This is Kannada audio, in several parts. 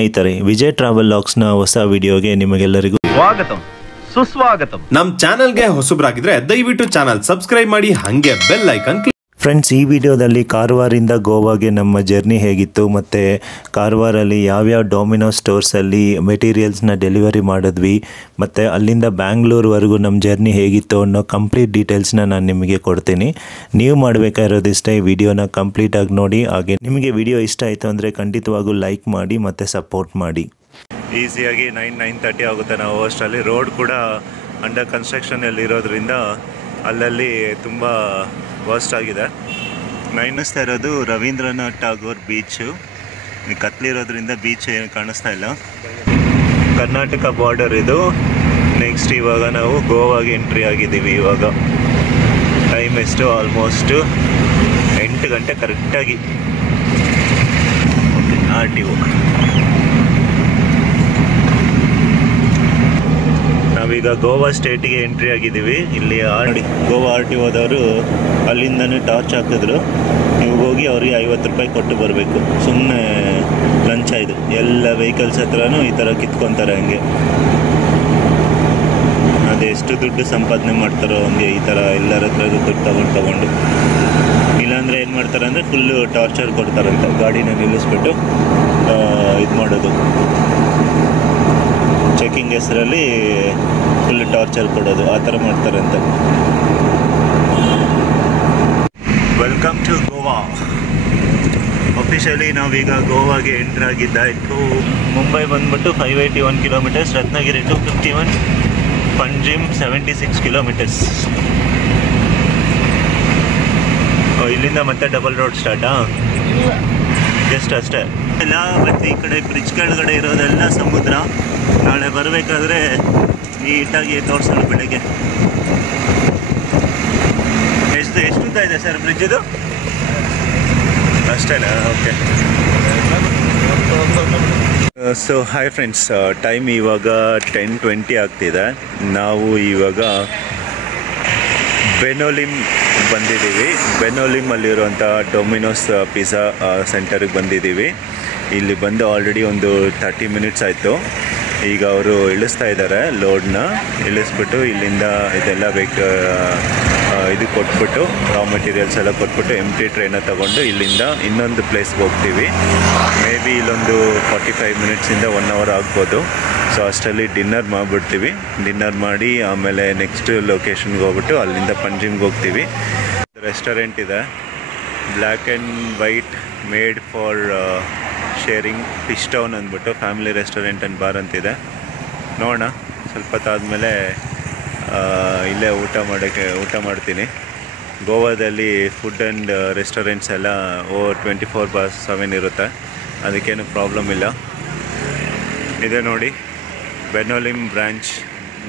ಸ್ನೇಹಿತರೆ, ವಿಜಯ್ ಟ್ರಾವೆಲ್ ಲಾಗ್ಸ್ನ ಹೊಸ ವಿಡಿಯೋಗೆ ನಿಮಗೆಲ್ಲರಿಗೂ ಸ್ವಾಗತಂ ಸುಸ್ವಾಗತಂ. ನಮ್ಮ ಚಾನೆಲ್ಗೆ ಹೊಸಬ್ರಾಗಿದ್ರೆ ದಯವಿಟ್ಟು ಚಾನೆಲ್ ಸಬ್ಸ್ಕ್ರೈಬ್ ಮಾಡಿ, ಹಾಗೆ ಬೆಲ್ ಐಕಾನ್ ಫ್ರೆಂಡ್ಸ್, ಈ ವಿಡಿಯೋದಲ್ಲಿ ಕಾರವಾರಿಂದ ಗೋವಾಗೆ ನಮ್ಮ ಜರ್ನಿ ಹೇಗಿತ್ತು ಮತ್ತು ಕಾರವಾರಲ್ಲಿ ಯಾವ್ಯಾವ ಡೊಮಿನೋಸ್ ಸ್ಟೋರ್ಸಲ್ಲಿ ಮೆಟೀರಿಯಲ್ಸ್ನ ಡೆಲಿವರಿ ಮಾಡಿದ್ವಿ ಮತ್ತು ಅಲ್ಲಿಂದ ಬ್ಯಾಂಗ್ಳೂರ್ವರೆಗೂ ನಮ್ಮ ಜರ್ನಿ ಹೇಗಿತ್ತು ಅನ್ನೋ ಕಂಪ್ಲೀಟ್ ಡೀಟೇಲ್ಸ್ನ ನಾನು ನಿಮಗೆ ಕೊಡ್ತೀನಿ. ನೀವು ಮಾಡಬೇಕಾಗಿರೋದಿಷ್ಟೇ, ಈ ವಿಡಿಯೋನ ಕಂಪ್ಲೀಟಾಗಿ ನೋಡಿ. ಹಾಗೆ ನಿಮಗೆ ವಿಡಿಯೋ ಇಷ್ಟ ಆಯಿತು ಅಂದರೆ ಖಂಡಿತವಾಗೂ ಲೈಕ್ ಮಾಡಿ ಮತ್ತು ಸಪೋರ್ಟ್ ಮಾಡಿ. ಈಸಿಯಾಗಿ 9:30 ಆಗುತ್ತೆ. ನಾವು ಅಷ್ಟರಲ್ಲಿ ರೋಡ್ ಕೂಡ ಅಂಡರ್ ಕನ್ಸ್ಟ್ರಕ್ಷನಲ್ಲಿ ಇರೋದ್ರಿಂದ ಅಲ್ಲಲ್ಲಿ ತುಂಬ ವರ್ಸ್ಟ್ ಆಗಿದೆ. ಕಾಣಿಸ್ತಾ ಇರೋದು ರವೀಂದ್ರನಾಥ್ ಟಾಗೋರ್ ಬೀಚು. ಕತ್ಲಿರೋದ್ರಿಂದ ಬೀಚ್ ಏನು ಕಾಣಿಸ್ತಾ ಇಲ್ಲ. ಕರ್ನಾಟಕ ಬಾರ್ಡರ್ ಇದು. ನೆಕ್ಸ್ಟ್ ಇವಾಗ ನಾವು ಗೋವಾಗೆ ಎಂಟ್ರಿ ಆಗಿದ್ದೀವಿ. ಇವಾಗ ಟೈಮ್ ಎಷ್ಟು? ಆಲ್ಮೋಸ್ಟ್ 8 ಗಂಟೆ ಕರೆಕ್ಟಾಗಿ. RTO ನಾವೀಗ ಗೋವಾ ಸ್ಟೇಟಿಗೆ ಎಂಟ್ರಿ ಆಗಿದ್ದೀವಿ. ಇಲ್ಲಿ ನೋಡಿ, ಗೋವಾ RTOದವರು ಅಲ್ಲಿಂದನೇ ಟಾರ್ಚ್ ಹಾಕಿದ್ರು. ನೀವು ಹೋಗಿ ಅವ್ರಿಗೆ 50 ರೂಪಾಯಿ ಕೊಟ್ಟು ಬರಬೇಕು. ಸುಮ್ಮನೆ ಲಂಚ ಇದು. ಎಲ್ಲ ವೆಹಿಕಲ್ಸ್ ಹತ್ರನೂ ಈ ಥರ ಕಿತ್ಕೊತಾರೆ. ಹಂಗೆ ಅದೆಷ್ಟು ದುಡ್ಡು ಸಂಪಾದನೆ ಮಾಡ್ತಾರೋ ಹಂಗೆ ಈ ಥರ ಎಲ್ಲರ ಹತ್ರ ದುಡ್ಡು ತಗೊಂಡು ಇಲ್ಲಾಂದರೆ ಏನು ಮಾಡ್ತಾರೆ ಅಂದರೆ ಫುಲ್ಲು ಟಾರ್ಚರ್ ಕೊಡ್ತಾರಂತೆ. ಗಾಡಿನ ನಿಲ್ಲಿಸ್ಬಿಟ್ಟು ಇದು ಮಾಡೋದು, ಚೆಕಿಂಗ್ ಹೆಸರಲ್ಲಿ ಫುಲ್ ಟಾರ್ಚರ್ ಕೊಡೋದು, ಆ ಥರ ಮಾಡ್ತಾರಂತೆ. Welcome to Goa. ಅಫಿಷಿಯಲಿ ನಾವೀಗ ಗೋವಾಗೆ ಎಂಟ್ರ್ ಆಗಿದ್ದಾಯಿತು. ಮುಂಬೈ ಬಂದ್ಬಿಟ್ಟು 581 ಕಿಲೋಮೀಟರ್ಸ್, ರತ್ನಗಿರಿ 251, ಪಂಜಿಮ್ 76 ಕಿಲೋಮೀಟರ್ಸ್. ಇಲ್ಲಿಂದ ಮತ್ತೆ ಡಬಲ್ ರೋಡ್ ಸ್ಟಾರ್ಟಾ? ಜಸ್ಟ್ ಅಷ್ಟೇ ಇಲ್ಲ. ಮತ್ತು ಈ ಕಡೆ ಬ್ರಿಡ್ಜ್ ಕೆಳಗಡೆ ಇರೋದೆಲ್ಲ ಸಮುದ್ರ. ನಾಳೆ ಬರಬೇಕಾದ್ರೆ ನೀಟಾಗಿ ತೋರಿಸೋಣ ಬೆಳಗ್ಗೆ. ಎಷ್ಟು ಉದ್ದ ಇದೆ ಸರ್ ಬ್ರಿಡ್ಜ್ ಇದು? ಅಷ್ಟೇನಾ? Okay. So hi friends, time ಇವಾಗ 10:20 ಆಗ್ತಿದೆ. ನಾವು ಇವಾಗ ಬೆನೋಲಿಮ್ ಬಂದಿದ್ದೀವಿ. ಬೆನೋಲಿಮಲ್ಲಿರುವಂಥ ಡೊಮಿನೋಸ್ ಪಿಜ್ಜಾ ಸೆಂಟರ್ಗೆ ಬಂದಿದ್ದೀವಿ. ಇಲ್ಲಿ ಬಂದು ಆಲ್ರೆಡಿ ಒಂದು 30 ಮಿನಿಟ್ಸ್ ಆಯಿತು. ಈಗ ಅವರು ಇಳಿಸ್ತಾ ಇದ್ದಾರೆ. ಲೋಡ್ನ ಇಳಿಸ್ಬಿಟ್ಟು ಇಲ್ಲಿಂದ ಇದೆಲ್ಲ ಇದು ಕೊಟ್ಬಿಟ್ಟು, ರಾ ಮೆಟೀರಿಯಲ್ಸ್ ಎಲ್ಲ ಕೊಟ್ಬಿಟ್ಟು ಎಂಟಿ ಟ್ರೈನ ತೊಗೊಂಡು ಇಲ್ಲಿಂದ ಇನ್ನೊಂದು ಪ್ಲೇಸ್ಗೆ ಹೋಗ್ತೀವಿ. ಮೇ ಬಿ ಇಲ್ಲೊಂದು 45 ಮಿನಿಟ್ಸಿಂದ 1 ಅವರ್ ಆಗ್ಬೋದು. ಸೊ ಅಷ್ಟರಲ್ಲಿ ಡಿನ್ನರ್ ಮಾಡಿಬಿಡ್ತೀವಿ. ಡಿನ್ನರ್ ಮಾಡಿ ಆಮೇಲೆ ನೆಕ್ಸ್ಟ್ ಲೊಕೇಶನ್ಗೆ ಹೋಗ್ಬಿಟ್ಟು ಅಲ್ಲಿಂದ ಪಂಜಿಮ್ಗೆ ಹೋಗ್ತೀವಿ. ರೆಸ್ಟೋರೆಂಟ್ ಇದೆ, black and white made for sharing fish town ಅಂದ್ಬಿಟ್ಟು ಫ್ಯಾಮಿಲಿ ರೆಸ್ಟೋರೆಂಟ್ ಆ್ಯಂಡ್ ಬಾರ್ ಅಂತಿದೆ. ನೋಡೋಣ, ಸ್ವಲ್ಪ ಹೊತ್ತಾದಮೇಲೆ ಇಲ್ಲೇ ಊಟ ಮಾಡ್ತೀನಿ. ಗೋವಾದಲ್ಲಿ ಫುಡ್ ಆ್ಯಂಡ್ ರೆಸ್ಟೋರೆಂಟ್ಸ್ ಎಲ್ಲ ಓವರ್ 24/7 ಇರುತ್ತೆ, ಅದಕ್ಕೇನು ಪ್ರಾಬ್ಲಮ್ ಇಲ್ಲ. ಇದೆ ನೋಡಿ, ಬೆನೋಲಿಮ್ ಬ್ರಾಂಚ್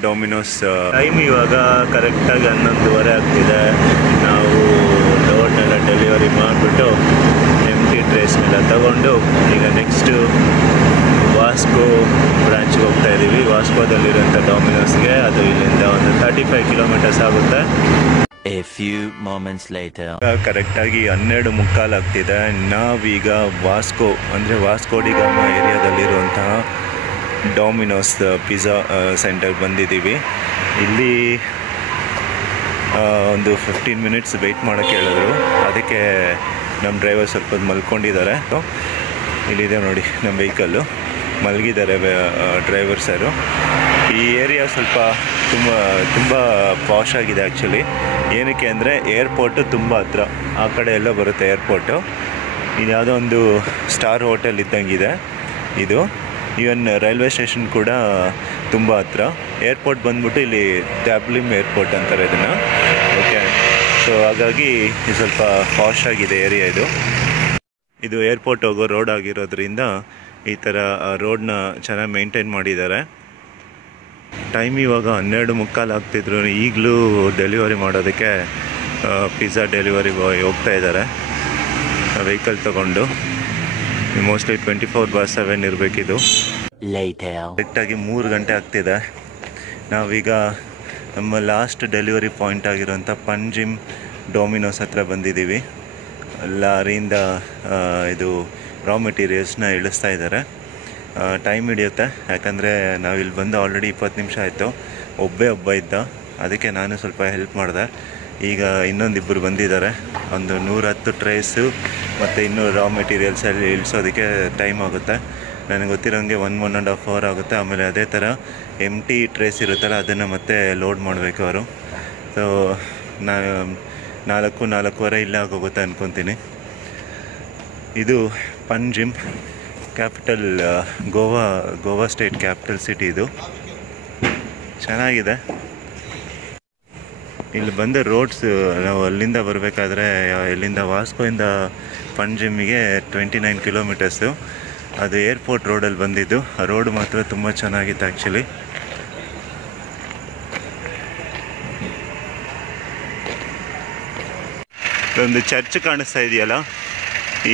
ಡೊಮಿನೋಸ್. ಟೈಮ್ ಇವಾಗ ಕರೆಕ್ಟಾಗಿ 11:30 ಆಗ್ತಿದೆ. ನಾವು ಲೋಡ್ನೆಲ್ಲ ಡೆಲಿವರಿ ಮಾಡಿಬಿಟ್ಟು ಎಂಟಿ ಟ್ರೇಸ್ನೆಲ್ಲ ತಗೊಂಡು ಈಗ ನೆಕ್ಸ್ಟು ವಾಸ್ಕೋ ಬ್ರಾಂಚ್ಗೆ ಹೋಗ್ತಾ ಇದ್ದೀವಿ. ವಾಸ್ಕೋದಲ್ಲಿರೋಂಥ ಡೊಮಿನೋಸ್ಗೆ. ಅದು ಇಲ್ಲಿಂದ ಒಂದು 35 ಕಿಲೋಮೀಟರ್ಸ್ ಆಗುತ್ತೆ. A few moments later. ಕರೆಕ್ಟಾಗಿ 12:45 ಆಗ್ತಿದೆ. ನಾವೀಗ ವಾಸ್ಕೋ ಅಂದರೆ ವಾಸ್ಕೋಡಿಗಾಮ ಏರಿಯಾದಲ್ಲಿರುವಂತಹ ಡೊಮಿನೋಸ್ ಪಿಜ್ಜಾ ಸೆಂಟರ್ಗೆ ಬಂದಿದ್ದೀವಿ. ಇಲ್ಲಿ ಒಂದು 15 ಮಿನಿಟ್ಸ್ ವೆಯ್ಟ್ ಮಾಡೋಕ್ಕೆ ಹೇಳಿದ್ರು. ಅದಕ್ಕೆ ನಮ್ಮ ಡ್ರೈವರ್ ಸ್ವಲ್ಪ ಹೊತ್ತು ಮಲ್ಕೊಂಡಿದ್ದಾರೆ. ಇಲ್ಲಿದೆ ನೋಡಿ ನಮ್ಮ ವೆಹಿಕಲ್ಲು, ಮಲಗಿದ್ದಾರೆ ಡ್ರೈವರ್ ಸರು. ಈ ಏರಿಯಾ ಸ್ವಲ್ಪ ತುಂಬ ಪಾಶ್ ಆಗಿದೆ ಆ್ಯಕ್ಚುಲಿ. ಏನಕ್ಕೆ ಅಂದರೆ ಏರ್ಪೋರ್ಟು ತುಂಬ ಹತ್ರ, ಆ ಕಡೆ ಎಲ್ಲ ಬರುತ್ತೆ ಏರ್ಪೋರ್ಟು. ಇದು ಯಾವುದೋ ಒಂದು ಸ್ಟಾರ್ ಹೋಟೆಲ್ ಇದ್ದಂಗಿದೆ ಇದು. ಈವನ್ ರೈಲ್ವೆ ಸ್ಟೇಷನ್ ಕೂಡ ತುಂಬ ಹತ್ರ. ಏರ್ಪೋರ್ಟ್ ಬಂದ್ಬಿಟ್ಟು ಇಲ್ಲಿ ಟ್ಯಾಬ್ಲಿಮ್ ಏರ್ಪೋರ್ಟ್ ಅಂತಾರೆ ಇದನ್ನು. ಓಕೆ, ಸೊ ಹಾಗಾಗಿ ಸ್ವಲ್ಪ ಪಾಶ್ ಆಗಿದೆ ಏರಿಯಾ ಇದು. ಇದು ಏರ್ಪೋರ್ಟ್ ಹೋಗೋ ರೋಡ್ ಆಗಿರೋದ್ರಿಂದ ಈ ಥರ ರೋಡ್ನ ಚೆನ್ನಾಗಿ ಮೇಂಟೈನ್ ಮಾಡಿದ್ದಾರೆ. ಟೈಮ್ ಇವಾಗ 12:45 ಆಗ್ತಿದ್ರು. ಈಗಲೂ ಡೆಲಿವರಿ ಮಾಡೋದಕ್ಕೆ ಪಿಜ್ಜಾ ಡೆಲಿವರಿ ಬಾಯ್ ಹೋಗ್ತಾ ಇದ್ದಾರೆ ವೆಹಿಕಲ್ ತೊಗೊಂಡು. ಮೋಸ್ಟ್ಲಿ 24/7 ಇರಬೇಕಿದು. ಕರೆಕ್ಟಾಗಿ 3 ಗಂಟೆ ಆಗ್ತಿದೆ. ನಾವೀಗ ನಮ್ಮ ಲಾಸ್ಟ್ ಡೆಲಿವರಿ ಪಾಯಿಂಟ್ ಆಗಿರೋಂಥ ಪಂಜಿಮ್ ಡೊಮಿನೋಸ್ ಹತ್ರ ಬಂದಿದ್ದೀವಿ. ಲಾರಿಯಿಂದ ಇದು ರಾ ಮೆಟೀರಿಯಲ್ಸ್ನ ಇಳಿಸ್ತಾ ಇದ್ದಾರೆ. ಟೈಮ್ ಹಿಡಿಯುತ್ತೆ, ಯಾಕಂದರೆ ನಾವಿಲ್ಲಿ ಬಂದು ಆಲ್ರೆಡಿ 20 ನಿಮಿಷ ಆಯಿತು. ಒಬ್ಬ ಇದ್ದ, ಅದಕ್ಕೆ ನಾನು ಸ್ವಲ್ಪ ಹೆಲ್ಪ್ ಮಾಡಿದೆ. ಈಗ ಇನ್ನೊಂದಿಬ್ಬರು ಬಂದಿದ್ದಾರೆ. ಒಂದು 110 ಟ್ರೇಸು ಮತ್ತು ಇನ್ನೂ ರಾ ಮೆಟೀರಿಯಲ್ಸ್ ಅಲ್ಲಿ ಇಳಿಸೋದಕ್ಕೆ ಟೈಮ್ ಆಗುತ್ತೆ. ನನಗೆ ಗೊತ್ತಿರೋಂಗೆ 1.5 ಅವರ್ ಆಗುತ್ತೆ. ಆಮೇಲೆ ಅದೇ ಥರ ಎಂಟಿ ಟ್ರೇಸ್ ಇರುತ್ತಲ್ಲ, ಅದನ್ನು ಮತ್ತೆ ಲೋಡ್ ಮಾಡಬೇಕು ಅವರು. ಸೊ 4-4:15 ಇಲ್ಲೇ ಆಗೋಗುತ್ತೆ ಅಂದ್ಕೊತೀನಿ. ಇದು Panjim capital, Goa state capital city. ಇದು ಚೆನ್ನಾಗಿದೆ. ಇಲ್ಲಿ ಬಂದ ರೋಡ್ಸ್, ನಾವು ಅಲ್ಲಿಂದ ಬರಬೇಕಾದ್ರೆ ಇಲ್ಲಿಂದ ವಾಸ್ಕೋಯಿಂದ ಪಂಜಿಮ್ಮಿಗೆ 29 ಕಿಲೋಮೀಟರ್ಸು. ಅದು ಏರ್ಪೋರ್ಟ್ ರೋಡಲ್ಲಿ ಬಂದಿದ್ದು. ಆ ರೋಡ್ ಮಾತ್ರ ತುಂಬ ಚೆನ್ನಾಗಿತ್ತು ಆ್ಯಕ್ಚುಲಿ. ಒಂದು ಚರ್ಚ್ ಕಾಣಿಸ್ತಾ ಇದೆಯಲ್ಲ,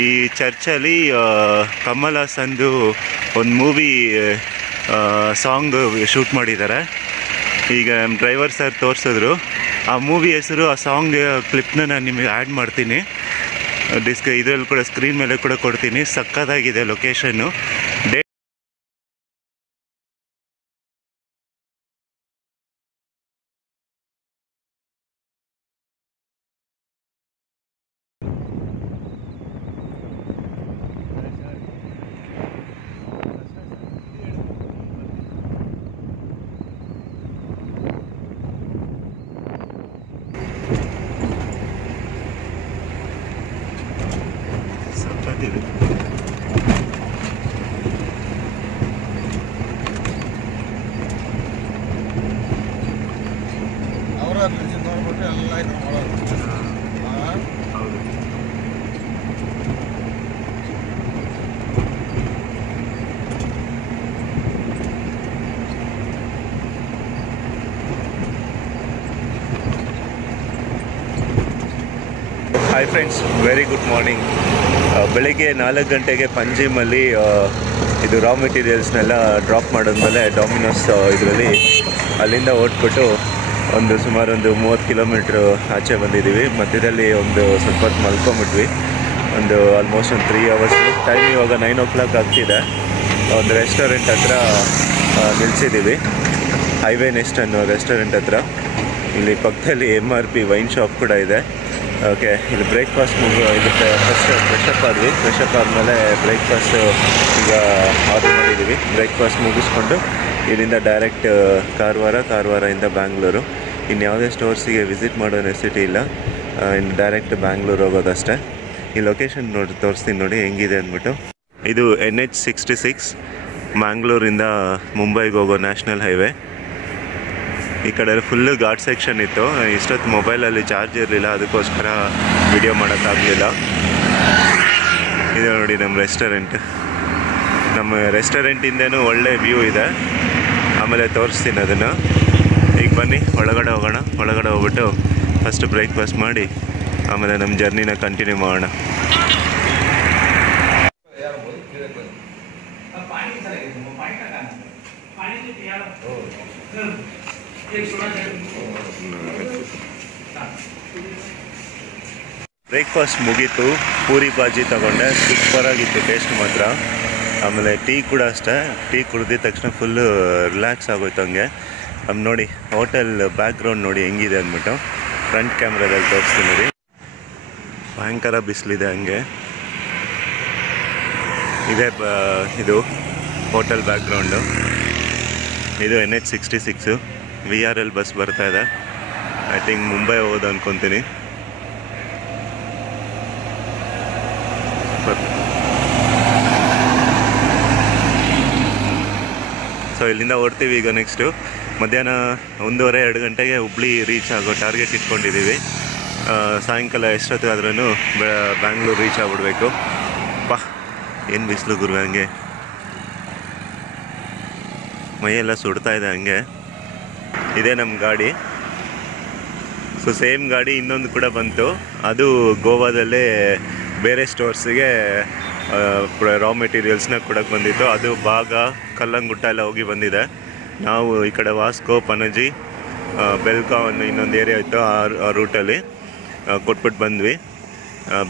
ಈ ಚರ್ಚಲ್ಲಿ ಕಮಲ್ ಹಾಸನ್ದು ಒಂದು ಮೂವಿ ಸಾಂಗ್ ಶೂಟ್ ಮಾಡಿದ್ದಾರೆ. ಈಗ ನಮ್ಮ ಡ್ರೈವರ್ ಸರ್ ತೋರಿಸಿದ್ರು ಆ ಮೂವಿ ಹೆಸರು. ಆ ಸಾಂಗ್ ಕ್ಲಿಪ್ನ ನಾನು ನಿಮಗೆ ಆ್ಯಡ್ ಮಾಡ್ತೀನಿ, ಇದರಲ್ಲಿ ಕೂಡ ಸ್ಕ್ರೀನ್ ಮೇಲೆ ಕೂಡ ಕೊಡ್ತೀನಿ. ಸಕ್ಕತ್ತಾಗಿದೆ ಲೊಕೇಶನ್ನು. ಸಕ್ಕತ್ತಿದೆ. ಅವರ ನೋಡ್ಬಿಟ್ರೆ ಎಲ್ಲ ಇದು ಮಾಡೋದು. ಹೌದು. Hi friends, very good morning. ಬೆಳಗ್ಗೆ 4 ಗಂಟೆಗೆ ಪಂಜಿಮಲ್ಲಿ ಇದು ರಾ ಮೆಟೀರಿಯಲ್ಸ್ನೆಲ್ಲ ಡ್ರಾಪ್ ಮಾಡಿದ್ಮೇಲೆ ಡಾಮಿನೋಸ್ ಇದರಲ್ಲಿ ಅಲ್ಲಿಂದ ಓಟ್ಬಿಟ್ಟು ಸುಮಾರು 30 ಕಿಲೋಮೀಟ್ರು ಆಚೆ ಬಂದಿದ್ದೀವಿ. ಮಧ್ಯದಲ್ಲಿ ಸ್ವಲ್ಪ ಹೊತ್ತು ಮಲ್ಕೊಂಬಿಟ್ವಿ. Almost 3 hours. ಟೈಮ್ ಇವಾಗ 9 o'clock ಆಗ್ತಿದೆ. ಒಂದು ರೆಸ್ಟೋರೆಂಟ್ ಹತ್ರ ನಿಲ್ಲಿಸಿದ್ದೀವಿ, ಹೈವೇ ನೆಸ್ಟ್ ಅನ್ನೋ ರೆಸ್ಟೋರೆಂಟ್ ಹತ್ರ. ಇಲ್ಲಿ ಪಕ್ಕದಲ್ಲಿ MRP ವೈನ್ ಶಾಪ್ ಕೂಡ ಇದೆ. ಓಕೆ, ಇಲ್ಲಿ ಬ್ರೇಕ್ಫಾಸ್ಟ್ ಇದಕ್ಕೆ ಫಸ್ಟ್ ಫ್ರೆಶಪ್ ಆದ್ವಿ. ಫ್ರೆಶಪ್ ಆದಮೇಲೆ ಬ್ರೇಕ್ಫಾಸ್ಟು ಈಗ ಆರ್ಡರ್ ಮಾಡಿದ್ದೀವಿ. ಬ್ರೇಕ್ಫಾಸ್ಟ್ ಮುಗಿಸ್ಕೊಂಡು ಇಲ್ಲಿಂದ ಡೈರೆಕ್ಟ್ ಕಾರವಾರದಿಂದ ಬ್ಯಾಂಗ್ಳೂರು. ಇನ್ನು ಯಾವುದೇ ಸ್ಟೋರ್ಸಿಗೆ ವಿಸಿಟ್ ಮಾಡೋ ನೆಸಿಟಿ ಇಲ್ಲ, ಇನ್ನು ಡೈರೆಕ್ಟ್ ಬ್ಯಾಂಗ್ಳೂರು ಹೋಗೋದಷ್ಟೇ. ಈ ಲೊಕೇಶನ್ ತೋರಿಸ್ತೀನಿ ನೋಡಿ ಹೆಂಗಿದೆ ಅಂದ್ಬಿಟ್ಟು. ಇದು NH66 ಮ್ಯಾಂಗ್ಳೂರಿಂದ ಮುಂಬೈಗೆ ಹೋಗೋ ನ್ಯಾಷನಲ್ ಹೈವೇ. ಈ ಕಡೆ ಫುಲ್ಲು ಘಾಟ್ ಸೆಕ್ಷನ್ ಇತ್ತು. ಇಷ್ಟೊತ್ತು ಮೊಬೈಲಲ್ಲಿ ಚಾರ್ಜ್ ಇರಲಿಲ್ಲ, ಅದಕ್ಕೋಸ್ಕರ ವಿಡಿಯೋ ಮಾಡೋಕ್ಕಾಗಲಿಲ್ಲ. ಇದು ನೋಡಿ ನಮ್ಮ ರೆಸ್ಟೋರೆಂಟ್. ನಮ್ಮ ರೆಸ್ಟೋರೆಂಟಿಂದನೂ ಒಳ್ಳೆ ವ್ಯೂ ಇದೆ. ಆಮೇಲೆ ತೋರಿಸ್ತೀನಿ ಅದನ್ನು. ಈಗ ಬನ್ನಿ ಒಳಗಡೆ ಹೋಗೋಣ. ಒಳಗಡೆ ಹೋಗ್ಬಿಟ್ಟು ಫಸ್ಟ್ ಬ್ರೇಕ್ಫಾಸ್ಟ್ ಮಾಡಿ ಆಮೇಲೆ ನಮ್ಮ ಜರ್ನಿನ ಕಂಟಿನ್ಯೂ ಮಾಡೋಣ. ಬ್ರೇಕ್ಫಾಸ್ಟ್ ಮುಗೀತು. ಪೂರಿ ಬಾಜಿ ತಗೊಂಡೆ, ಸೂಪರಾಗಿತ್ತು ಟೇಸ್ಟ್ ಮಾತ್ರ. ಆಮೇಲೆ ಟೀ ಕೂಡ ಅಷ್ಟೇ. ಟೀ ಕುಡಿದಿದ ತಕ್ಷಣ ಫುಲ್ಲು ರಿಲ್ಯಾಕ್ಸ್ ಆಗೋಯ್ತು ಹಂಗೆ. ನೋಡಿ ಹೋಟೆಲ್ ಬ್ಯಾಕ್ಗ್ರೌಂಡ್ ನೋಡಿ ಹೆಂಗಿದೆ ಅಂದ್ಬಿಟ್ಟು ಫ್ರಂಟ್ ಕ್ಯಾಮ್ರಾದಲ್ಲಿ ತೋರಿಸ್ತೀನಿ ರೀ. ಭಯಂಕರ ಬಿಸಿಲಿದೆ ಹಂಗೆ. ಇದೇ ಇದು ಹೋಟೆಲ್ ಬ್ಯಾಕ್ಗ್ರೌಂಡು. ಇದು NH66 VRL ಬಸ್ ಬರ್ತಾ ಇದೆ. ಐ ಥಿಂಕ್ ಮುಂಬೈ ಹೋಗೋದು ಅಂದ್ಕೊತೀನಿ. ಸೊ ಇಲ್ಲಿಂದ ಹೊರಡ್ತೀವಿ ಈಗ. ನೆಕ್ಸ್ಟು ಮಧ್ಯಾಹ್ನ 1:30-2 ಗಂಟೆಗೆ ಹುಬ್ಳಿ ರೀಚ್ ಆಗೋ ಟಾರ್ಗೆಟ್ ಇಟ್ಕೊಂಡಿದ್ದೀವಿ. ಸಾಯಂಕಾಲ ಎಷ್ಟೊತ್ತಾದ್ರೂ ಬ್ಯಾಂಗ್ಳೂರು ರೀಚ್ ಆಗಿಬಿಡ್ಬೇಕು. ಏನು ಬಿಸಿಲು ಗುರು, ಹಂಗೆ ಮೈಯೆಲ್ಲ ಸುಡ್ತಾ ಇದೆ ಹಂಗೆ. ಇದೇ ನಮ್ಮ ಗಾಡಿ. ಸೊ ಸೇಮ್ ಗಾಡಿ ಇನ್ನೊಂದು ಕೂಡ ಬಂತು. ಅದು ಗೋವಾದಲ್ಲೇ ಬೇರೆ ಸ್ಟೋರ್ಸಿಗೆ ರಾ ಮೆಟೀರಿಯಲ್ಸ್ನ ಕೊಡೋಕ್ಕೆ ಬಂದಿತ್ತು. ಅದು ಬಾಗ, ಕಲ್ಲಂಗುಟ್ಟ ಎಲ್ಲ ಹೋಗಿ ಬಂದಿದೆ. ನಾವು ಈ ಕಡೆ ವಾಸ್ಕೋ, ಪಣಜಿ, ಬೆಲ್ಗಾವ್ ಅನ್ನೋ ಇನ್ನೊಂದು ಏರಿಯಾ ಇತ್ತು, ಆ ರೂಟಲ್ಲಿ ಕೊಟ್ಬಿಟ್ಟು ಬಂದ್ವಿ.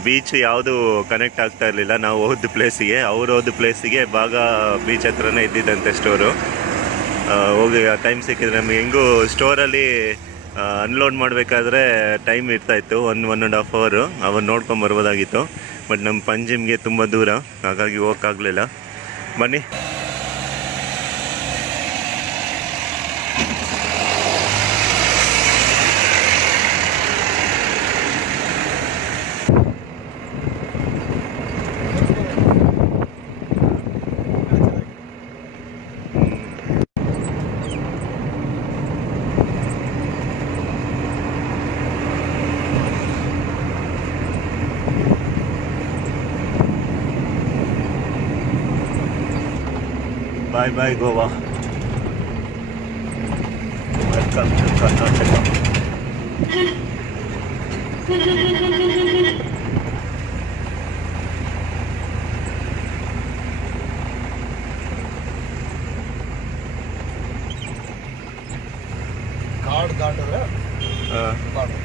ಬೀಚ್ ಯಾವುದು ಕನೆಕ್ಟ್ ಆಗ್ತಾ ಇರಲಿಲ್ಲ. ನಾವು ಹೋದ ಪ್ಲೇಸಿಗೆ, ಅವ್ರು ಹೋದ ಪ್ಲೇಸಿಗೆ ಬಾಗ ಬೀಚ್ ಹತ್ರನೇ ಇದ್ದಿದ್ದಂತೆ ಸ್ಟೋರು. ಹೋಗಿ ಟೈಮ್ ಸಿಕ್ಕಿದ್ರೆ ನಮಗೆ ಹೆಂಗೂ ಸ್ಟೋರಲ್ಲಿ ಅನ್ಲೋಡ್ ಮಾಡಬೇಕಾದ್ರೆ ಟೈಮ್ ಇರ್ತಾಯಿತ್ತು, 1.5 ಅವರ್. ಅವನ್ನ ನೋಡ್ಕೊಂಬರ್ಬೋದಾಗಿತ್ತು. ಬಟ್ ನಮ್ಮ ಪಂಜಿಮ್ಗೆ ತುಂಬ ದೂರ, ಹಾಗಾಗಿ ಹೋಗೋಕ್ಕಾಗಲಿಲ್ಲ. ಬನ್ನಿ. Bye bye Goa. Welcome to Karnataka. ಕಾರ್ಡ್ ದಾಟಿದ್ರೆ ಕಾರ್ಡ್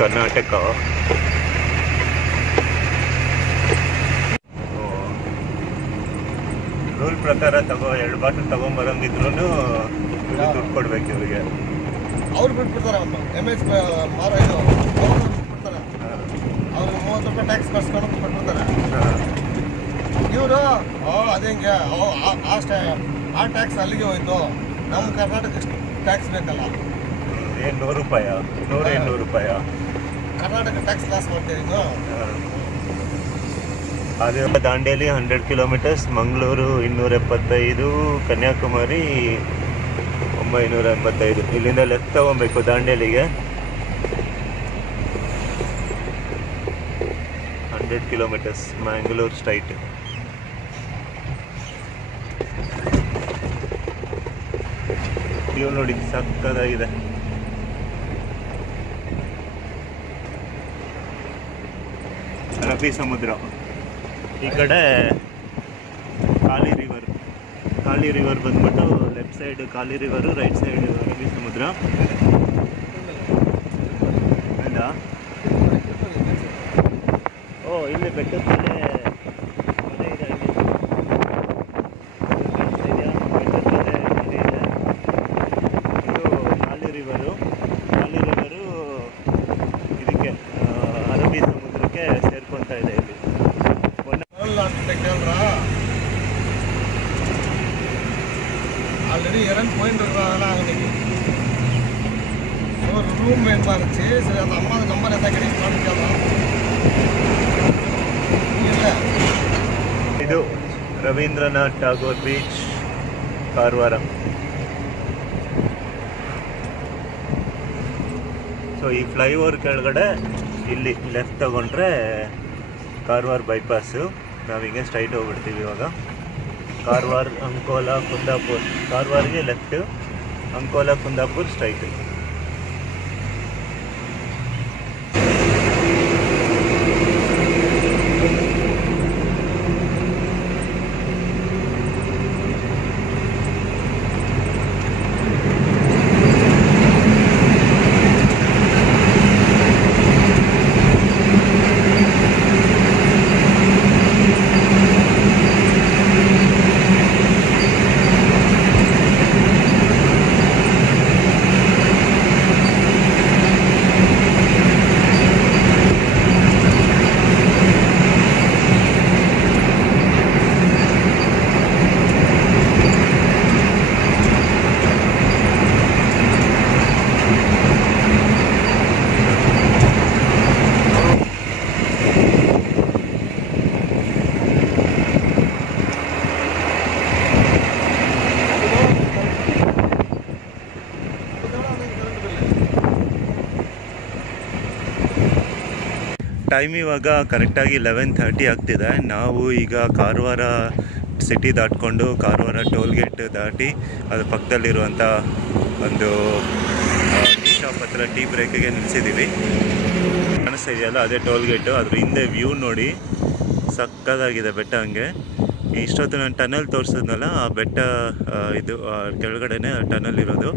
ಕರ್ನಾಟಕ. ರೂಲ್ ಪ್ರಕಾರ 2 ಬಾಟಲ್ ತಗೊಂಬರಂಗಿದ್ರು ದುಡ್ಡು ಕೊಡ್ಬೇಕು ಇವ್ರಿಗೆ. ಅವ್ರು ಬಿಟ್ಬಿಡ್ತಾರೆ. MH ಮಾರ ಇದು ಅವ್ರು ಬಿಟ್ಬಿಡ್ತಾರೆ. ಅವ್ರಿಗೆ 30 ರೂಪಾಯಿ ಟ್ಯಾಕ್ಸ್ ಕಟ್ಸ್ಕೊಂಡು ಬಿಟ್ಬಿಡ್ತಾರೆ. ಇವರು ಅದೇಂಗೆ ಆ ಟ್ಯಾಕ್ಸ್ ಅಲ್ಲಿಗೆ ಹೋಯ್ತು. ನಮ್ಮ ಕರ್ನಾಟಕ ಟ್ಯಾಕ್ಸ್ ಬೇಕಲ್ಲ. ಏನು 100 ರೂಪಾಯ 100 ರೂಪಾಯ ಕರ್ನಾಟಕ ಟ್ಯಾಕ್ಸ್ ಲಾಸ್ ಮಾಡ್ತೀವಿ ಇದು. ಅದೇ ದಾಂಡೇಲಿ 100 ಕಿಲೋಮೀಟರ್ಸ್, ಮಂಗಳೂರು 275, ಕನ್ಯಾಕುಮಾರಿ 985. ಇಲ್ಲಿಂದ ಲೆಫ್ಟ್ ತಗೊಬೇಕು ದಾಂಡೇಲಿಗೆ. 100 ಕಿಲೋಮೀಟರ್ಸ್ ಮ್ಯಾಂಗ್ಳೂರ್ ಸ್ಟ್ರೈಟ್. ಇವು ನೋಡಿ ಸಕ್ಕದಾಗಿದೆ. ಅರಬ್ಬಿ ಸಮುದ್ರ. ಈ ಕಡೆ ಕಾಳಿ ರಿವರ್ ಬಂದ್ಬಿಟ್ಟು left side Kali river, right side ಅರಬ್ಬಿ ಸಮುದ್ರ. ಹೌದಾ? ಓ, ಇಲ್ಲಿ ಬೆಟ್ಟದ ಮೇಲೆ ಮನೆ ಇದೆ. ಇದು ಕಾಳಿ ರಿವರು ಇದಕ್ಕೆ ಅರಬ್ಬಿ ಸಮುದ್ರಕ್ಕೆ ಸೇರ್ಕೊತಾ ಇದೆ. ಇಲ್ಲಿ ಕೇಳ್ರ ఆల్రెడీ ఎరన్ పాయింట్ அவனுக்கு ஒரு ரூம் வேணுமா இருந்துச்சு. சரி, அந்த அம்மா நம்பர் எதாவது கிடைக்கும் காமிக்கலாம். இல்லை, ಇದು ರವೀಂದ್ರನಾಥ್ ಟಾಗೋರ್ ಬೀಚ್, ಕಾರವಾರ. ಸೊ ಈ ಫ್ಲೈಓವರ್ ಕೆಳಗಡೆ ಇಲ್ಲಿ ಲೆಫ್ಟ್ ತಗೊಂಡ್ರೆ ಕಾರವಾರ ಬೈಪಾಸು. ನಾವು ಹಿಂಗೆ ಸ್ಟ್ರೈಟ್ ಹೋಗ್ಬಿಡ್ತೀವಿ ಇವಾಗ. ಕಾರವಾರ, ಅಂಕೋಲಾ, ಕುಂದಾಪುರ್. ಕಾರವಾರಿಗೆ left, Ankola, Kundapur straight. Time ಇವಾಗ ಕರೆಕ್ಟಾಗಿ 11:30 ಆಗ್ತಿದೆ. ನಾವು ಈಗ ಕಾರವಾರ ಸಿಟಿ ದಾಟ್ಕೊಂಡು ಕಾರವಾರ ಟೋಲ್ ಗೇಟ್ ದಾಟಿ ಅದ್ರ ಪಕ್ಕದಲ್ಲಿರುವಂಥ ಒಂದು ಟೀ ಶಾಪ್ ಹತ್ರ ಟೀ ಬ್ರೇಕಿಗೆ ನಿಲ್ಲಿಸಿದ್ದೀವಿ. ಕಾಣಿಸ್ತಾ ಇದೆಯಲ್ಲ, ಅದೇ ಟೋಲ್ ಗೇಟು. ಅದ್ರ ಹಿಂದೆ ವ್ಯೂ ನೋಡಿ, ಸಕ್ಕದಾಗಿದೆ ಬೆಟ್ಟ. ಹಂಗೆ ಇಷ್ಟೊತ್ತು ನಾನು ಟನಲ್ ತೋರಿಸಿದ್ನಲ್ಲ, ಆ ಬೆಟ್ಟ ಇದು ಕೆಳಗಡೆನೇ ಟನಲ್ ಇರೋದು.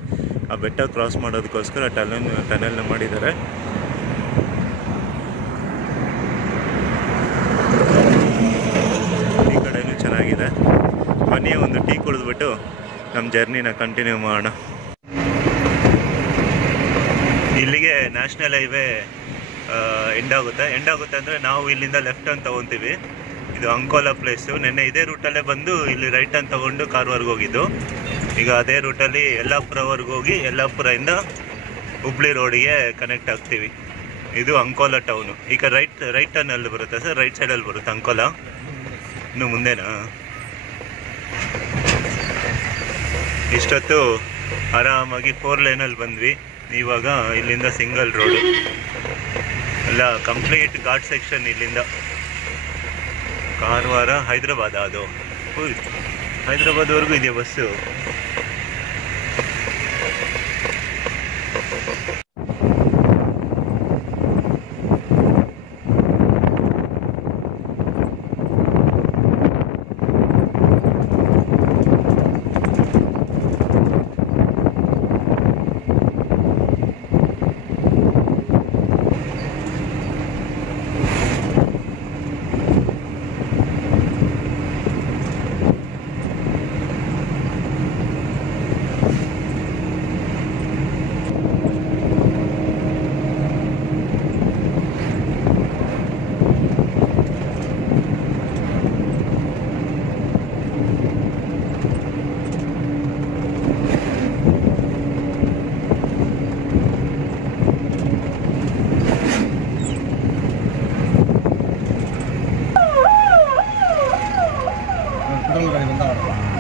ಆ ಬೆಟ್ಟ ಕ್ರಾಸ್ ಮಾಡೋದಕ್ಕೋಸ್ಕರ ಟನಲ್ನ ಮಾಡಿದ್ದಾರೆ. ಈ ಕಡೆನೂ ಚೆನ್ನಾಗಿದೆ. ಬನ್ನಿ ಒಂದು ಟೀ ಕುಡಿದ್ಬಿಟ್ಟು ನಮ್ಮ ಜರ್ನಿನ ಕಂಟಿನ್ಯೂ ಮಾಡೋಣ. ಇಲ್ಲಿಗೆ ನ್ಯಾಷನಲ್ ಹೈವೇ ಎಂಡ್ ಆಗುತ್ತೆ ಅಂದರೆ ನಾವು ಇಲ್ಲಿಂದ ಲೆಫ್ಟ್ ಟರ್ನ್ ತೊಗೊತೀವಿ. ಇದು ಅಂಕೋಲಾ ಪ್ಲೇಸು. ನೆನ್ನೆ ಇದೇ ರೂಟಲ್ಲೇ ಬಂದು ಇಲ್ಲಿ ರೈಟ್ ಟರ್ನ್ ತೊಗೊಂಡು ಕಾರವಾರ್ಗೆ ಹೋಗಿದ್ದು. ಈಗ ಅದೇ ರೂಟಲ್ಲಿ ಯಲ್ಲಾಪುರವರೆಗೆ ಹೋಗಿ ಯಲ್ಲಾಪುರದಿಂದ ಹುಬ್ಳಿ ರೋಡಿಗೆ ಕನೆಕ್ಟ್ ಆಗ್ತೀವಿ. ಇದು ಅಂಕೋಲಾ ಟೌನು. ಈಗ ರೈಟ್ ಟರ್ನಲ್ಲಿ ಬರುತ್ತೆ ಸರ್, ರೈಟ್ ಸೈಡಲ್ಲಿ ಬರುತ್ತೆ ಅಂಕೋಲಾ. ಇನ್ನು ಮುಂದೆನಾ? ಇಷ್ಟೊತ್ತು ಆರಾಮಾಗಿ 4 ಲೇನಲ್ಲಿ ಬಂದ್ವಿ. ಇವಾಗ ಇಲ್ಲಿಂದ ಸಿಂಗಲ್ ರೋಡು, ಎಲ್ಲ ಕಂಪ್ಲೀಟ್ ಘಾಟ್ ಸೆಕ್ಷನ್. ಇಲ್ಲಿಂದ ಕಾರವಾರ ಹೈದ್ರಾಬಾದ್, ಅದು ಹೈದ್ರಾಬಾದ್ವರೆಗೂ ಇದೆಯಾ bus.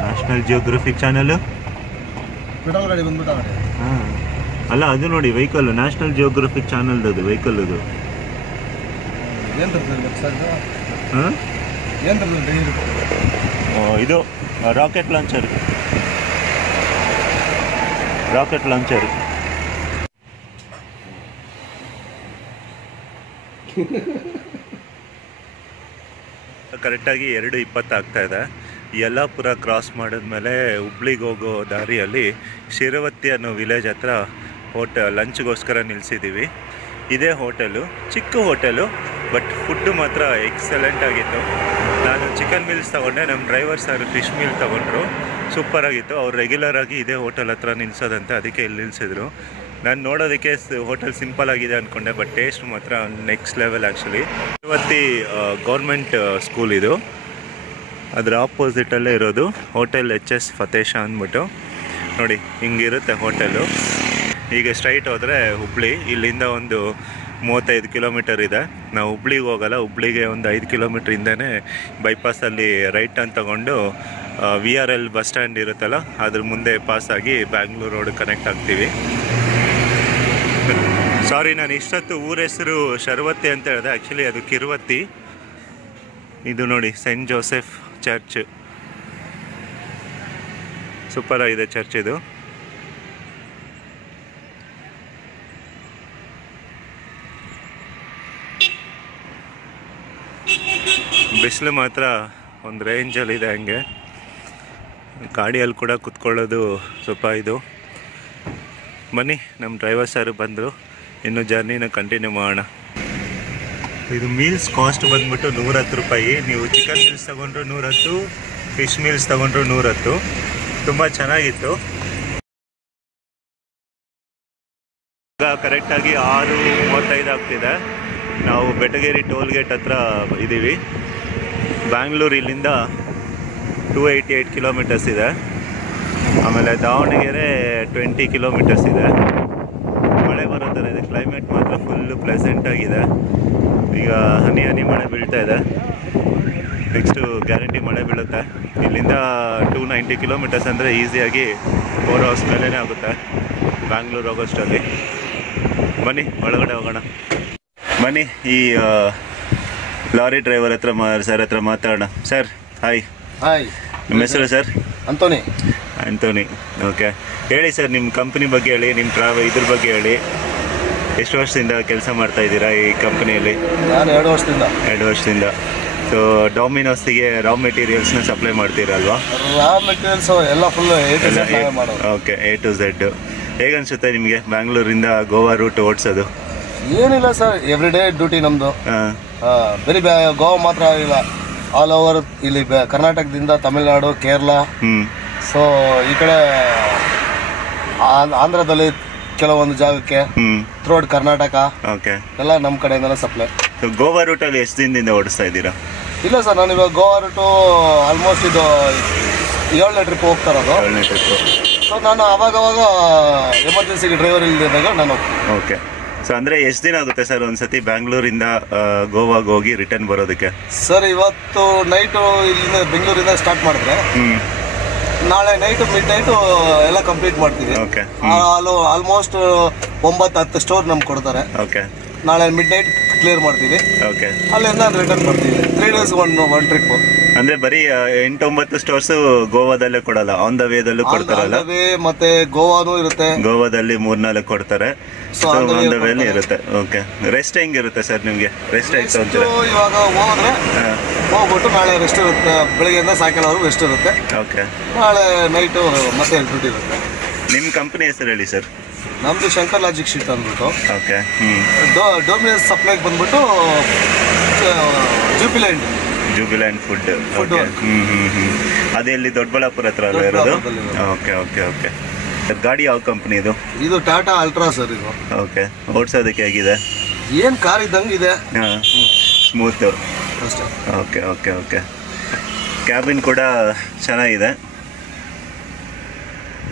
National geographic channel petrol ಗಾಡಿ ಬಂದ್ಬಿಟ್ಟ. ಹಾಂ, ಅಲ್ಲ ಅದು ನೋಡಿ ವೆಹಿಕಲ್, ನ್ಯಾಷನಲ್ ಜಿಯೋಗ್ರಫಿಕ್ ಚಾನಲ್ ಅದು ವೆಹಿಕಲ್. ಅದು ಏನು ತರ್ತದೆ ಸರ್? ಹಾಂ, ಏನು ತರ್ತದೆ? ಇದು ರಾಕೆಟ್ ಲಾಂಚರ್. ಕರೆಕ್ಟಾಗಿ 2:20 ಆಗ್ತಾ ಇದೆ. ಯಲ್ಲಾಪುರ ಕ್ರಾಸ್ ಮಾಡಿದ್ಮೇಲೆ ಹುಬ್ಳಿಗೆ ಹೋಗೋ ದಾರಿಯಲ್ಲಿ ಶಿರವತ್ತಿ ಅನ್ನೋ ವಿಲೇಜ್ ಹತ್ರ ಲಂಚ್ಗೋಸ್ಕರ ನಿಲ್ಲಿಸಿದ್ದೀವಿ. ಇದೇ ಹೋಟೆಲು, ಚಿಕ್ಕ ಹೋಟೆಲು, ಬಟ್ ಫುಡ್ಡು ಮಾತ್ರ ಎಕ್ಸಲೆಂಟ್ ಆಗಿತ್ತು. ನಾನು ಚಿಕನ್ ಮೀಲ್ಸ್ ತೊಗೊಂಡೆ, ನಮ್ಮ ಡ್ರೈವರ್ ಸರ್ ಫಿಶ್ ಮೀಲ್ ತೊಗೊಂಡ್ರು. ಸೂಪರಾಗಿತ್ತು. ಅವ್ರು ರೆಗ್ಯುಲರಾಗಿ ಇದೇ ಹೋಟೆಲ್ ಹತ್ರ ನಿಲ್ಲಿಸೋದಂತೆ, ಅದಕ್ಕೆ ಇಲ್ಲಿ ನಿಲ್ಲಿಸಿದ್ರು. ನಾನು ನೋಡೋದಕ್ಕೆ ಹೋಟೆಲ್ ಸಿಂಪಲ್ ಆಗಿದೆ ಅಂದ್ಕೊಂಡೆ, ಬಟ್ ಟೇಸ್ಟ್ ಮಾತ್ರ next level actually. Shiravatti government school ಇದು, ಅದರ ಆಪೋಸಿಟಲ್ಲೇ ಇರೋದು ಹೋಟೆಲ್ HS ಫತೇಶ ಅಂದ್ಬಿಟ್ಟು. ನೋಡಿ ಹಿಂಗಿರುತ್ತೆ ಹೋಟೆಲು. ಈಗ ಸ್ಟ್ರೈಟ್ ಹೋದರೆ ಹುಬ್ಳಿ. ಇಲ್ಲಿಂದ ಒಂದು 35 ಕಿಲೋಮೀಟರ್ ಇದೆ. ನಾವು ಹುಬ್ಳಿಗೆ ಹೋಗಲ್ಲ, ಹುಬ್ಳಿಗೆ ಒಂದು 5 ಕಿಲೋಮೀಟ್ರ್ ಹಿಂದೆಯೇ ಬೈಪಾಸಲ್ಲಿ ರೈಟ್ ಟರ್ನ್ ತೊಗೊಂಡು VRL ಬಸ್ ಸ್ಟ್ಯಾಂಡ್ ಇರುತ್ತಲ್ಲ, ಅದ್ರ ಮುಂದೆ ಪಾಸಾಗಿ ಬ್ಯಾಂಗ್ಳೂರು ರೋಡ್ ಕನೆಕ್ಟ್ ಆಗ್ತೀವಿ. ಸಾರಿ, ನಾನು ಇಷ್ಟೊತ್ತು ಊರ ಹೆಸರು ಶರವತ್ತಿ ಅಂತ ಹೇಳಿದೆ, ಆ್ಯಕ್ಚುಲಿ ಅದು ಕಿರ್ವತ್ತಿ. ಇದು ನೋಡಿ ಸೆಂಟ್ ಜೋಸೆಫ್ ಚರ್ಚ್, ಸೂಪರಾಗಿದೆ ಚರ್ಚ್ ಇದು. ಬಿಸಿಲು ಮಾತ್ರ ಒಂದು ರೇಂಜಲ್ಲಿದೆ. ಹಂಗೆ ಗಾಡಿಯಲ್ಲಿ ಕೂಡ ಕುತ್ಕೊಳ್ಳೋದು ಸ್ವಲ್ಪ ಇದು. ಬನ್ನಿ, ನಮ್ಮ ಡ್ರೈವರ್ ಸರ್ ಬಂದರು, ಇನ್ನು ಜರ್ನಿನ ಕಂಟಿನ್ಯೂ ಮಾಡೋಣ. ಇದು ಮೀಲ್ಸ್ ಕಾಸ್ಟ್ ಬಂದ್ಬಿಟ್ಟು 110 ರೂಪಾಯಿ. ನೀವು ಚಿಕನ್ ಮೀಲ್ಸ್ ತೊಗೊಂಡ್ರು 110, ಫಿಶ್ ಮೀಲ್ಸ್ ತೊಗೊಂಡ್ರು 110. ತುಂಬ ಚೆನ್ನಾಗಿತ್ತು. ಈಗ ಕರೆಕ್ಟಾಗಿ 6:35 ಆಗ್ತಿದೆ. ನಾವು ಬೆಟಗೇರಿ ಟೋಲ್ ಗೇಟ್ ಹತ್ರ ಇದ್ದೀವಿ. ಬ್ಯಾಂಗ್ಳೂರು ಇಲ್ಲಿಂದ 288 ಕಿಲೋಮೀಟರ್ಸ್ ಇದೆ. ಆಮೇಲೆ ದಾವಣಗೆರೆ 20 ಕಿಲೋಮೀಟರ್ಸ್ ಇದೆ. ಮಳೆ ಬರೋ ಥರ ಇದೆ. ಕ್ಲೈಮೇಟ್ ಮಾತ್ರ ಫುಲ್ಲು ಪ್ಲೆಸೆಂಟಾಗಿದೆ. ಈಗ ಹನಿ ಮಳೆ ಬೀಳ್ತಾ ಇದೆ. ನೆಕ್ಸ್ಟು ಗ್ಯಾರಂಟಿ ಮಳೆ ಬೀಳುತ್ತೆ. ಇಲ್ಲಿಂದ 290 ಕಿಲೋಮೀಟರ್ಸ್ ಅಂದರೆ ಈಸಿಯಾಗಿ 4 ಅವರ್ಸ್ ಮೇಲೇ ಆಗುತ್ತೆ ಬ್ಯಾಂಗ್ಳೂರು ಹೋಗೋಷ್ಟರಲ್ಲಿ. ಬನ್ನಿ ಒಳಗಡೆ ಹೋಗೋಣ. ಬನ್ನಿ ಈ ಲಾರಿ ಡ್ರೈವರ್ ಹತ್ರ ಸರ್ ಹತ್ರ ಮಾತಾಡೋಣ. Sir hi. ಹಾಯ್, ನಿಮ್ಮ ಹೆಸರು ಸರ್? ಆಂಟೋನಿ. ಓಕೆ, ಹೇಳಿ ಸರ್, ನಿಮ್ಮ ಕಂಪ್ನಿ ಬಗ್ಗೆ ಹೇಳಿ, ನಿಮ್ಮ ಇದ್ರ ಬಗ್ಗೆ ಹೇಳಿ. ಎಷ್ಟು ವರ್ಷದಿಂದ ಕೆಲಸ ಮಾಡ್ತಾ ಇದ್ದೀರಾ ಈ ಕಂಪ್ನಿಯಲ್ಲಿ? ನಾನು 2 ವರ್ಷದಿಂದ. 2 ವರ್ಷದಿಂದ. ಸೊ ಡಾಮಿನೋಸ್ಗೆ ರಾ ಮೆಟೀರಿಯಲ್ಸ್ನ ಸಪ್ಲೈ ಮಾಡ್ತೀರಲ್ವಾ? ರಾ ಮೆಟೀರಿಯಲ್ಸ್ ಎಲ್ಲ ಫುಲ್ ಮಾಡೋದು. Okay, A to Z. ಹೇಗನ್ಸುತ್ತೆ ನಿಮಗೆ ಬ್ಯಾಂಗ್ಳೂರಿಂದ ಗೋವಾ ರೂಟ್ ಓಡಿಸೋದು? ಏನಿಲ್ಲ ಸರ್, ಎವ್ರಿ ಡೇ ಡ್ಯೂಟಿ ನಮ್ಮದು. ಬರೀ ಗೋವಾ ಮಾತ್ರ ಇಲ್ಲ, ಆಲ್ ಓವರ್ ಇಲ್ಲಿ ಕರ್ನಾಟಕದಿಂದ ತಮಿಳ್ನಾಡು, ಕೇರಳ, ಸೊ ಈ ಕಡೆ ಆಂಧ್ರದಲ್ಲಿ ಕೆಲವೊಂದು ಜಾಗಕ್ಕೆ, ಥ್ರೂಟ್ ಕರ್ನಾಟಕ, ಓಕೆ, ಎಲ್ಲ ನಮ್ಮ ಕಡೆಯಿಂದಲೇ ಸಪ್ಲೈ. ಗೋವಾ ರೂಟಲ್ಲಿ ಎಷ್ಟು ದಿನದಿಂದ ಓಡಿಸ್ತಾ ಇದ್ದೀರಾ? ಇಲ್ಲ ಸರ್, ನಾನು ಇವಾಗ ಗೋವಾ ರೂಟು ಆಲ್ಮೋಸ್ಟ್ ಇದು 7ನೇ ಟ್ರಿಪ್ ಹೋಗ್ತಾ ಇರೋದು. 7ನೇ ಟ್ರಿಪ್ಪು. ಸೊ ನಾನು ಅವಾಗವಾಗ ಎಮರ್ಜೆನ್ಸಿಗೆ ಡ್ರೈವರ್ ಇಲ್ಲದಿದ್ದಾಗ ನಾನು ಓಕೆ. ಸೊ ಅಂದರೆ ಎಷ್ಟು ದಿನ ಆಗುತ್ತೆ ಸರ್ ಒಂದ್ಸತಿ ಬ್ಯಾಂಗ್ಳೂರಿಂದ ಗೋವಾಗೆ ಹೋಗಿ ರಿಟರ್ನ್ ಬರೋದಕ್ಕೆ? ಸರ್ ಇವತ್ತು ನೈಟು ಇಲ್ಲಿಂದ ಬೆಂಗಳೂರಿಂದ ಸ್ಟಾರ್ಟ್ ಮಾಡಿದ್ರೆ ನಾಳೆ ನೈಟು ಮಿಡ್-ನೈಟು ಎಲ್ಲ ಕಂಪ್ಲೀಟ್ ಮಾಡ್ತೀವಿ. ಓಕೆ. ಆಲ್ಮೋಸ್ಟ್ 9-10 ಸ್ಟೋರ್ ನಮ್ಗೆ ಕೊಡ್ತಾರೆ. ಓಕೆ. ನಾಳೆ ಮಿಡ್-ನೈಟ್ ಕ್ಲಿಯರ್ ಮಾಡ್ತೀವಿ. ಓಕೆ. ಅಲ್ಲಿಂದ ರಿಟರ್ನ್ ಮಾಡ್ತೀವಿ. 3 days ಒನ್ ಟ್ರಿಪ್. ಅಂದ್ರೆ ಬರೀ 8-9 ಸ್ಟೋರ್ಸ್ ಗೋವಾದಲ್ಲೇ ಕೊಡಲ್ಲ, ಆನ್ ದ ವೇದಲ್ಲೂ ಕೊಡ್ತಾರಲ್ಲ? ಮತ್ತೆ ಗೋವಾನು ಇರುತ್ತೆ, ಗೋವಾದಲ್ಲಿ 3-4 ಕೊಡ್ತಾರೆ. ಸೊ ಆನ್ ದ ವೇಲಿ ಇರುತ್ತೆ. ಓಕೆ. ರೆಸ್ಟ್ ಹೆಂಗಿರುತ್ತೆ ಸರ್ ನಿಮಗೆ? ರೆಸ್ಟ್ ಆಯ್ತು ಅಂತೀರಾ? ಇವಾಗ ಹೋದ್ರೆ ಹೋಗ್ಬಿಟ್ಟು ನಾಳೆ ರೆಸ್ಟ್ ಇರುತ್ತೆ, ಬೆಳಗ್ಗೆಯಿಂದ ಸಾಯಂಕಾಲವರೆಗೂ ರೆಸ್ಟ್ ಇರುತ್ತೆ. ಓಕೆ. ನಾಳೆ ನೈಟು ಮತ್ತೆ ಡ್ಯೂಟಿ ಇರುತ್ತೆ. ನಿಮ್ಮ ಕಂಪನಿ ಹೆಸರು ಹೇಳಿ ಸರ್. ನಮ್ದು ಶಂಕರ್ ಲಾಜಿಕ್ ಶೀಟ್ ಅಂದ್ಬಿಟ್ಟು. ಓಕೆ. ಡೊಮಿನೋಸ್ ಸಪ್ಲೈಗೆ ಬಂದ್ಬಿಟ್ಟು ಜೂಬಿಲ್ಯಾಂಡ್ ಫುಡ್. ಓಕೆ. ಅದೇ ಇಲ್ಲಿ ದೊಡ್ಡಬಳ್ಳಾಪುರ ಹತ್ರ ಅಲ್ಲ ಇರೋದು? Okay okay okay. ಗಾಡಿ ಯಾವ ಕಂಪನಿ ಇದು? ಇದು ಟಾಟಾ ಅಲ್ಟ್ರಾ ಸರ್ ಇದು. ಓಕೆ. ಓಡಿಸೋದಕ್ಕೆ ಹೇಗಿದೆ? ಏನು ಕಾರ್ ಇದ್ದಂಗೆ ಇದೆ. ಹಾಂ, ಸ್ಮೂತು ಅಷ್ಟೇ. Okay okay okay. ಕ್ಯಾಬಿನ್ ಕೂಡ ಚೆನ್ನಾಗಿದೆ.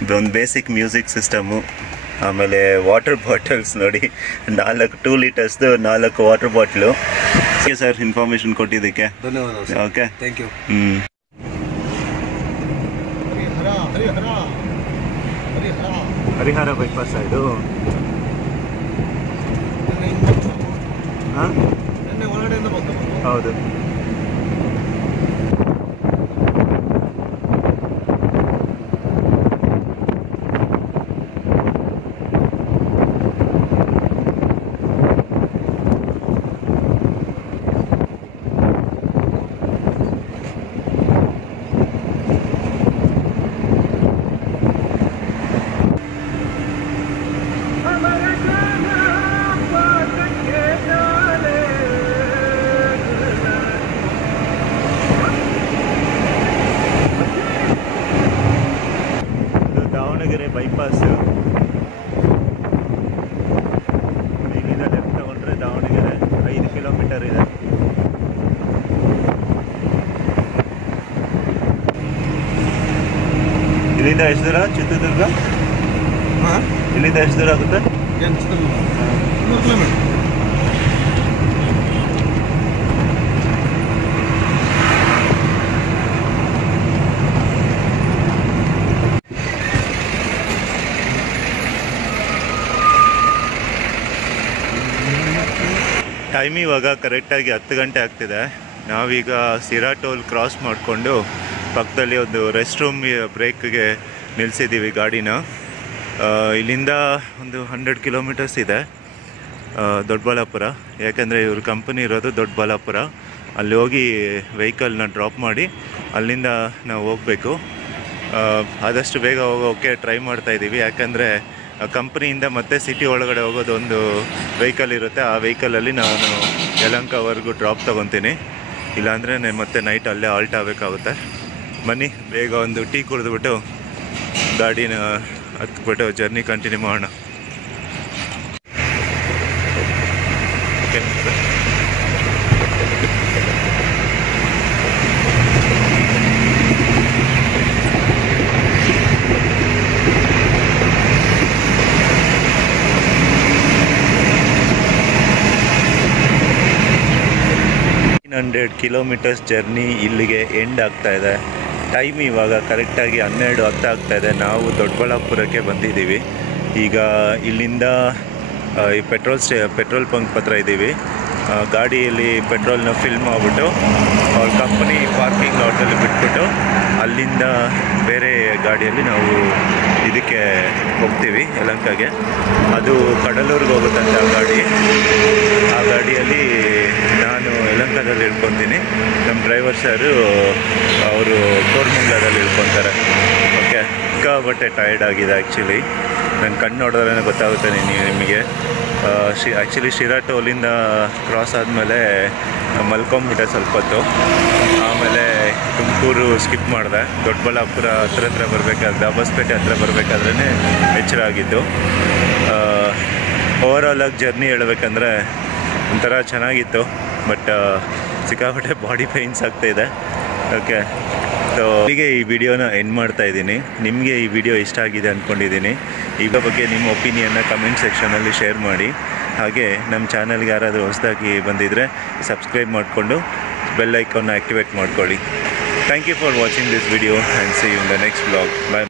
ಇದೊಂದು ಬೇಸಿಕ್ ಮ್ಯೂಸಿಕ್ ಸಿಸ್ಟಮು. ಆಮೇಲೆ ವಾಟರ್ ಬಾಟಲ್ಸ್ ನೋಡಿ, 2 ಲೀಟರ್ಸ್ದು 4 water bottle. Okay sir, information ಕೊಟ್ಟಿದ್ದಕ್ಕೆ ಧನ್ಯವಾದ. Okay, thank you. Harihar bypass ಇದು. ಹಾಂ, ಒಳಗಡೆಯಿಂದ ಬಂದು ಹೌದು. ಬೈಪಾಸ್ ಇಲ್ಲಿಂದ ಲೆಫ್ಟ್ ತಗೊಂಡ್ರೆ ದಾವಣಗೆರೆ 5 ಕಿಲೋಮೀಟರ್ ಇದೆ. ಇಲ್ಲಿಂದ ಎಷ್ಟು ದೂರ ಚಿತ್ರದುರ್ಗ? ಇಲ್ಲಿಂದ ಎಷ್ಟು ದೂರ ಆಗುತ್ತೆ? 100 ಕಿಲೋಮೀಟರ್. ಟೈಮ್ ಇವಾಗ ಕರೆಕ್ಟಾಗಿ 10 ಗಂಟೆ ಆಗ್ತಿದೆ. ನಾವೀಗ ಸಿರಾ ಟೋಲ್ ಕ್ರಾಸ್ ಮಾಡಿಕೊಂಡು ಪಕ್ಕದಲ್ಲಿ ಒಂದು ರೆಸ್ಟ್ ರೂಮ್ ಬ್ರೇಕ್ಗೆ ನಿಲ್ಲಿಸಿದ್ದೀವಿ ಗಾಡಿನ. ಇಲ್ಲಿಂದ ಒಂದು 100 ಕಿಲೋಮೀಟರ್ಸ್ ಇದೆ ದೊಡ್ಡಬಳ್ಳಾಪುರ. ಯಾಕೆಂದರೆ ಇವ್ರ ಕಂಪನಿ ಇರೋದು ದೊಡ್ಡಬಳ್ಳಾಪುರ. ಅಲ್ಲಿ ಹೋಗಿ ವೆಹಿಕಲ್ನ ಡ್ರಾಪ್ ಮಾಡಿ ಅಲ್ಲಿಂದ ನಾವು ಹೋಗಬೇಕು. ಆದಷ್ಟು ಬೇಗ ಹೋಗೋಕ್ಕೆ ಟ್ರೈ ಮಾಡ್ತಾಯಿದ್ದೀವಿ. ಯಾಕಂದರೆ ಕಂಪ್ನಿಯಿಂದ ಮತ್ತೆ ಸಿಟಿ ಒಳಗಡೆ ಹೋಗೋದು ಒಂದು ವೆಹಿಕಲ್ ಇರುತ್ತೆ. ಆ ವೆಹಿಕಲಲ್ಲಿ ನಾನು ಯಲಹಂಕವರೆಗೂ ಡ್ರಾಪ್ ತೊಗೊತೀನಿ. ಇಲ್ಲಾಂದರೆ ಮತ್ತೆ ನೈಟ್ ಅಲ್ಲೇ ಆಲ್ಟ್ ಆಗಬೇಕಾಗುತ್ತೆ. ಬನ್ನಿ ಬೇಗ ಒಂದು ಟೀ ಕುಡಿದ್ಬಿಟ್ಟು ಗಾಡಿನ ಹತ್ಬಿಟ್ಟು ಜರ್ನಿ ಕಂಟಿನ್ಯೂ ಮಾಡೋಣ. Okay sir. ಕಿಲೋಮೀಟರ್ಸ್ ಜರ್ನಿ ಇಲ್ಲಿಗೆ ಎಂಡ್ ಆಗ್ತಾಯಿದೆ. ಟೈಮ್ ಇವಾಗ ಕರೆಕ್ಟಾಗಿ 12:10 ಆಗ್ತಾಯಿದೆ. ನಾವು ದೊಡ್ಡಬಳ್ಳಾಪುರಕ್ಕೆ ಬಂದಿದ್ದೀವಿ. ಈಗ ಇಲ್ಲಿಂದ ಈ ಪೆಟ್ರೋಲ್ ಬಂಕ್ ಹತ್ರ ಇದ್ದೀವಿ. ಗಾಡಿಯಲ್ಲಿ ಪೆಟ್ರೋಲ್ನ ಫಿಲ್ ಮಾಡಿಬಿಟ್ಟು ಅವ್ರ ಕಂಪನಿ ಪಾರ್ಕಿಂಗ್ ಲಾಟಲ್ಲಿ ಬಿಟ್ಬಿಟ್ಟು ಅಲ್ಲಿಂದ ಬೇರೆ ಗಾಡಿಯಲ್ಲಿ ನಾವು ಇದಕ್ಕೆ ಹೋಗ್ತೀವಿ ಯಲಹಂಕಗೆ. ಅದು ಕಡಲೂರಿಗೆ ಹೋಗುತ್ತಂತೆ ಆ ಗಾಡಿಯಲ್ಲಿ ನಾನು ಯಲಹಂಕದಲ್ಲಿ ಇಳ್ಕೊತೀನಿ. ನಮ್ಮ ಸರು ಅವರು ಕೋರ್ಮಂಗ್ಲದಲ್ಲಿ ಇಳ್ಕೊತಾರೆ. ಓಕೆ, ಸಿಕ್ಕಾಪಟ್ಟೆ ಟಯರ್ಡ್ ಆಗಿದೆ ಆ್ಯಕ್ಚುಲಿ. ನನ್ನ ಕಣ್ಣು ನೋಡಿದ್ರೆ ಗೊತ್ತಾಗುತ್ತೆ ನಿಮಗೆ. ಆ್ಯಕ್ಚುಲಿ ಶಿರಾ ಟೋಲಿಂದ ಕ್ರಾಸ್ ಆದಮೇಲೆ ಮಲ್ಕೊಂಬಿಟ್ಟೆ ಸ್ವಲ್ಪ ಹೊತ್ತು. ಆಮೇಲೆ ತುಮಕೂರು ಸ್ಕಿಪ್ ಮಾಡಿದೆ. ದೊಡ್ಡಬಳ್ಳಾಪುರ ಹತ್ರ ಬರಬೇಕಾದ್ರೆ, ದಾಬಸ್ಪೇಟೆ ಹತ್ರ ಬರಬೇಕಾದ್ರೇ ಎಚ್ಚರ ಆಗಿದ್ದು. ಓವರಾಲಾಗಿ ಜರ್ನಿ ಹೇಳ್ಬೇಕಂದ್ರೆ ಒಂಥರ ಚೆನ್ನಾಗಿತ್ತು, ಬಟ್ ಸಿಕ್ಕಾಪಟ್ಟೆ ಬಾಡಿ ಪೇಯ್ನ್ಸ್ ಆಗ್ತಾಯಿದೆ. ಓಕೆ, ಸೊ ಹೀಗೆ ಈ ವಿಡಿಯೋನ ಎಂಡ್ ಮಾಡ್ತಾ ಇದ್ದೀನಿ. ನಿಮಗೆ ಈ ವಿಡಿಯೋ ಇಷ್ಟ ಆಗಿದೆ ಅಂದ್ಕೊಂಡಿದ್ದೀನಿ. ಇದರ ಬಗ್ಗೆ ನಿಮ್ಮ ಒಪಿನಿಯನ್ನ ಕಮೆಂಟ್ ಸೆಕ್ಷನಲ್ಲಿ ಶೇರ್ ಮಾಡಿ. ಹಾಗೆ ನಮ್ಮ ಚಾನಲ್ಗೆ ಯಾರಾದರೂ ಹೊಸದಾಗಿ ಬಂದಿದ್ದರೆ ಸಬ್ಸ್ಕ್ರೈಬ್ ಮಾಡಿಕೊಂಡು ಬೆಲ್ ಐಕಾನ್ನ ಆ್ಯಕ್ಟಿವೇಟ್ ಮಾಡ್ಕೊಳ್ಳಿ. Thank you for watching this video and see you in the next vlog. Bye.